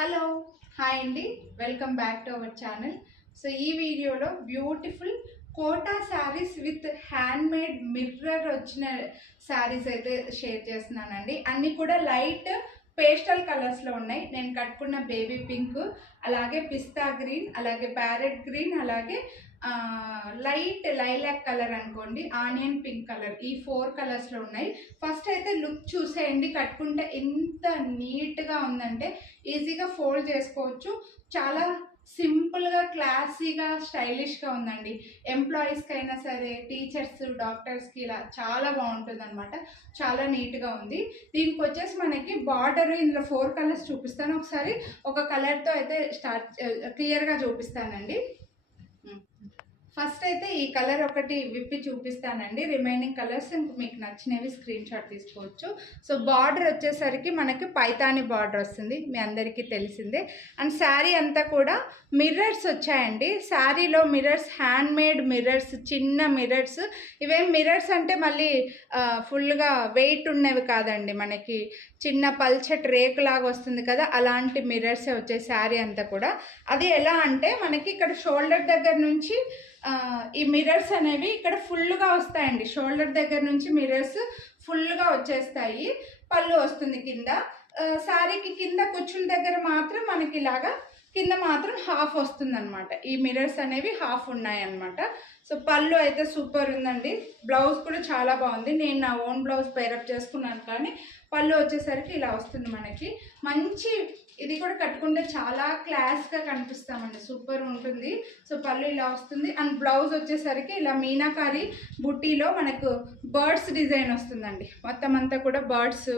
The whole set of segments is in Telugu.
హలో హాయ్ అండి, welcome back to our channel. So ఈ వీడియోలో beautiful Kota saris with hand made mirror వచ్చిన శారీస్ అయితే షేర్ చేస్తున్నానండి. అన్నీ కూడా లైట్ పేస్టల్ కలర్స్లో ఉన్నాయి. నేను కట్టుకున్న బేబీ పింక్, అలాగే పిస్తా గ్రీన్, అలాగే ప్యారెట్ గ్రీన్, అలాగే లైట్ లైలాక్ కలర్ అనుకోండి, ఆనియన్ పింక్ కలర్, ఈ 4 కలర్స్లో ఉన్నాయి. ఫస్ట్ అయితే లుక్ చూసేయండి. కట్టుకుంటే ఎంత నీట్గా ఉందంటే ఈజీగా ఫోల్డ్ చేసుకోవచ్చు. చాలా సింపుల్గా, క్లాసీగా, స్టైలిష్గా ఉందండి. ఎంప్లాయీస్కి అయినా సరే, టీచర్స్, డాక్టర్స్కి ఇలా చాలా బాగుంటుంది అనమాట. చాలా నీట్గా ఉంది. దీనికి వచ్చేసి మనకి బార్డర్ ఇందులో 4 కలర్స్ చూపిస్తాను. ఒకసారి ఒక కలర్తో అయితే క్లియర్గా చూపిస్తానండి. ఫస్ట్ అయితే ఈ కలర్ ఒకటి విప్పి చూపిస్తానండి. రిమైనింగ్ కలర్స్ మీకు నచ్చినవి స్క్రీన్ షాట్ తీసుకోవచ్చు. సో బార్డర్ వచ్చేసరికి మనకి పైతాని బార్డర్ వస్తుంది, మీ అందరికీ తెలిసిందే. అండ్ శారీ అంతా కూడా మిర్రర్స్ వచ్చాయండి. శారీలో మిర్రర్స్, హ్యాండ్ మేడ్ మిర్రర్స్, చిన్న మిర్రర్స్. ఇవేం మిర్రర్స్ అంటే మళ్ళీ ఫుల్గా వెయిట్ ఉన్నవి కాదండి, మనకి చిన్న పల్చటి రేకులాగా వస్తుంది కదా, అలాంటి మిర్రర్సే వచ్చాయి శారీ అంతా కూడా. అది ఎలా అంటే మనకి ఇక్కడ షోల్డర్ దగ్గర నుంచి ఈ మిర్రర్స్ అనేవి ఇక్కడ ఫుల్గా వస్తాయండి. షోల్డర్ దగ్గర నుంచి మిర్రర్స్ ఫుల్గా వచ్చేస్తాయి. పళ్ళు వస్తుంది కింద. శారీకి కింద కుచ్చుల దగ్గర మాత్రం మనకి ఇలాగా కింద మాత్రం హాఫ్ వస్తుంది అనమాట. ఈ మిర్రర్స్ అనేవి హాఫ్ ఉన్నాయన్నమాట. సో పళ్ళు అయితే సూపర్ ఉందండి. బ్లౌజ్ కూడా చాలా బాగుంది. నేను నా ఓన్ బ్లౌజ్ పేరప్ చేసుకున్నాను, కానీ పళ్ళు వచ్చేసరికి ఇలా వస్తుంది మనకి. మంచి, ఇది కూడా కట్టుకుంటే చాలా క్లాస్గా కనిపిస్తామండి, సూపర్ ఉంటుంది. సో పళ్ళు ఇలా వస్తుంది. అండ్ బ్లౌజ్ వచ్చేసరికి ఇలా మీనాకారి బుట్టీలో మనకు బర్డ్స్ డిజైన్ వస్తుందండి. మొత్తం అంతా కూడా బర్డ్స్,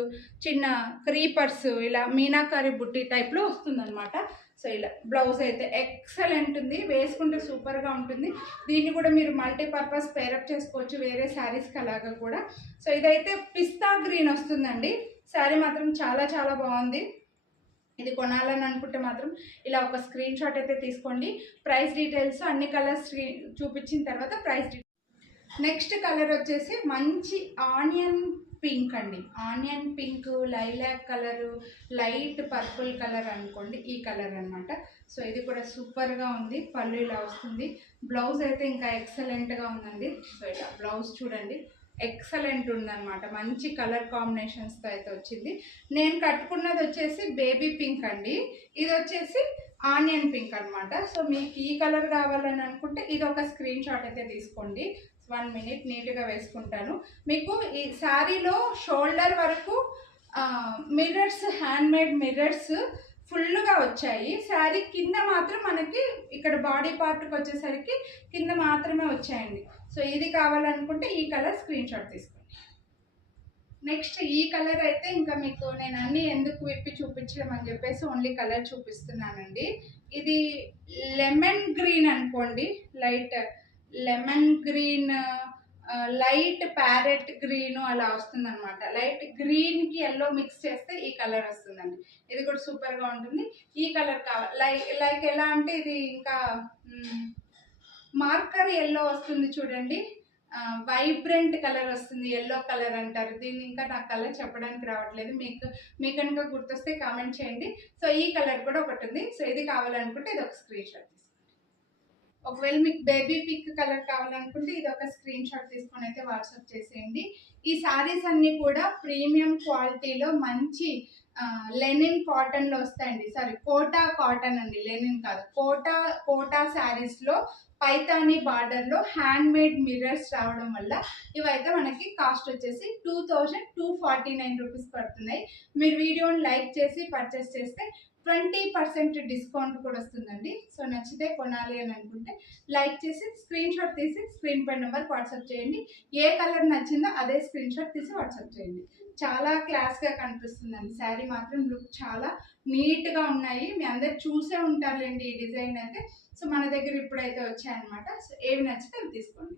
చిన్న క్రీపర్స్, ఇలా మీనాకారి బుట్టీ టైప్లో వస్తుందన్నమాట. సో ఇలా బ్లౌజ్ అయితే ఎక్సలెంట్ ఉంది, వేసుకుంటే సూపర్గా ఉంటుంది. దీన్ని కూడా మీరు మల్టీపర్పస్ పేరప్ చేసుకోవచ్చు వేరే శారీస్కి అలాగా కూడా. సో ఇదైతే పిస్తా గ్రీన్ వస్తుందండి. శారీ మాత్రం చాలా చాలా బాగుంది. ఇది కొనాలని అనుకుంటే మాత్రం ఇలా ఒక స్క్రీన్ షాట్ అయితే తీసుకోండి. ప్రైస్ డీటెయిల్స్ అన్ని కలర్స్ చూపించిన తర్వాత ప్రైస్ నెక్స్ట్ కలర్ వచ్చేసి మంచి ఆనియన్ పింక్ అండి. Onion pink, lilac colour, light purple colour అనుకోండి, ఈ కలర్ అనమాట. సో ఇది కూడా సూపర్గా ఉంది. పళ్ళు ఇలా వస్తుంది. బ్లౌజ్ అయితే ఇంకా ఎక్సలెంట్గా ఉందండి. సో ఇలా బ్లౌజ్ చూడండి, ఎక్సలెంట్ ఉందన్నమాట. మంచి కలర్ కాంబినేషన్స్తో అయితే వచ్చింది. నేను కట్టుకున్నది వచ్చేసి బేబీ పింక్ అండి. ఇది వచ్చేసి ఆనియన్ పింక్ అనమాట. సో మీకు ఈ కలర్ కావాలని అనుకుంటే ఇది ఒక స్క్రీన్ షాట్ అయితే తీసుకోండి. 1 మినిట్ నీట్గా వేసుకుంటాను. మీకు ఈ శారీలో షోల్డర్ వరకు మిర్రర్స్, హ్యాండ్ మేడ్ మిర్రర్స్ ఫుల్గా వచ్చాయి. శారీ కింద మాత్రం మనకి ఇక్కడ బాడీ పార్ట్కి వచ్చేసరికి కింద మాత్రమే వచ్చాయండి. సో ఇది కావాలనుకుంటే ఈ కలర్ స్క్రీన్ షాట్ తీసుకోండి. నెక్స్ట్ ఈ కలర్ అయితే ఇంకా మీకు నేను అన్నీ ఎందుకు విప్పి చూపించడం అని చెప్పేసి ఓన్లీ కలర్ చూపిస్తున్నానండి. ఇది లెమన్ గ్రీన్ అనుకోండి, light lemon green, light parrot green అలా వస్తుందన్నమాట. లైట్ గ్రీన్కి ఎల్లో మిక్స్ చేస్తే ఈ కలర్ వస్తుందండి. ఇది కూడా సూపర్గా ఉంటుంది. ఈ కలర్ కావాలి, లైక్ ఎలా అంటే ఇది ఇంకా మార్కర్ ఎల్లో వస్తుంది చూడండి, వైబ్రెంట్ కలర్ వస్తుంది, ఎల్లో కలర్ అంటారు దీన్ని. ఇంకా నాకు కలర్ చెప్పడానికి రావట్లేదు. మీకు కనుక గుర్తొస్తే కామెంట్ చేయండి. సో ఈ కలర్ కూడా ఒకటి ఉంది. సో ఇది కావాలనుకుంటే ఇది ఒక స్క్రీన్ షాట్ తీసుకోండి. ఒకవేళ మీకు బేబీ పింక్ కలర్ కావాలనుకుంటే ఇది ఒక స్క్రీన్ షాట్ తీసుకొని అయితే వాట్సాప్ చేసేయండి. ఈ శారీస్ అన్నీ కూడా ప్రీమియం క్వాలిటీలో మంచి లెనిన్ కాటన్లో వస్తాయండి. సారీ, కోటా కాటన్ అండి, లెనిన్ కాదు. కోటా శారీస్లో పైతాని బార్డర్లో హ్యాండ్ మేడ్ మిర్రర్స్ రావడం వల్ల ఇవైతే మనకి కాస్ట్ వచ్చేసి 2249 రూపీస్ పడుతున్నాయి. మీరు వీడియోని లైక్ చేసి పర్చేస్ చేస్తే 20% డిస్కౌంట్ కూడా వస్తుందండి. సో నచ్చితే కొనాలి అని అనుకుంటే లైక్ చేసి స్క్రీన్ షాట్ తీసి స్క్రీన్ పై నెంబర్ వాట్సాప్ చేయండి. ఏ కలర్ నచ్చిందో అదే స్క్రీన్ షాట్ తీసి వాట్సాప్ చేయండి. చాలా క్లాస్గా కనిపిస్తుందండి. శారీ మాత్రం లుక్ చాలా నీట్గా ఉన్నాయి. మీ అందరు చూసే ఉంటారులేండి ఈ డిజైన్ అయితే. సో మన దగ్గర ఇప్పుడైతే వచ్చాయన్నమాట. సో ఏవి నచ్చితే అవి తీసుకోండి.